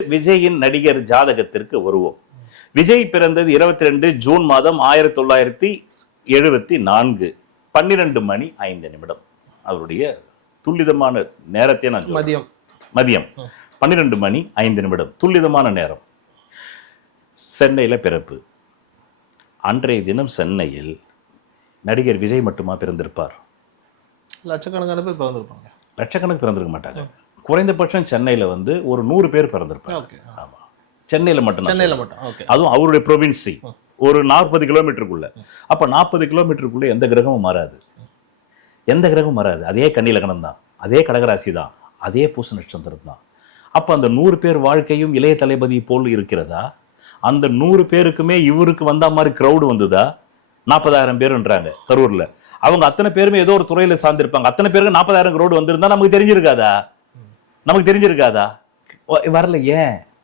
விஜயின் நடிகர் ஜாதகத்திற்கு வருவோம். விஜய் பிறந்தது 22 ஜூன் மாதம் 1974 12 மணி 5 நிமிடம். அவருடைய துல்லிதமான நேரத்தை நான் மதியம் 12 மணி 5 நிமிடம் துல்லிதமான நேரம். சென்னையில பிறப்பு. அன்றைய தினம் சென்னையில் நடிகர் விஜய் மட்டுமா பிறந்திருப்பார்? லட்சக்கணக்கான பேர் பிறந்திருப்பாங்க. லட்சக்கணக்கு பிறந்திருக்க மாட்டாங்க. குறைந்தபட்சம் சென்னையில வந்து ஒரு 100 பேர் பிறந்திருப்பாங்க. ஆமா, சென்னையில மட்டும். அதுவும் அவருடைய ப்ரொவின்சி ஒரு 40 கிலோமீட்டருக்குள்ள. அப்ப 40 கிலோமீட்டருக்குள்ள எந்த கிரகமும் மாறாது, எந்த கிரகமும் மாறாது. அதே கன்னிலக்கணம் தான், அதே கடகராசி தான், அதே பூச நட்சத்திரம் தான். அப்ப அந்த 100 பேர் வாழ்க்கையும் இளைய தளபதி போல் இருக்கிறதா? அந்த 100 பேருக்குமே இவருக்கு வந்த மாதிரி கிரௌடு வந்ததா? 40,000 பேருன்றாங்க கரூர்ல. அவங்க அத்தனை பேருமே ஏதோ ஒரு துறையில சார்ந்திருப்பாங்க. அத்தனை பேருக்கு 40,000 கிரௌடு வந்திருந்தா நமக்கு தெரிஞ்சிருக்காதா? நமக்கு தெரிஞ்சிருக்காதா? வரல. ஏன்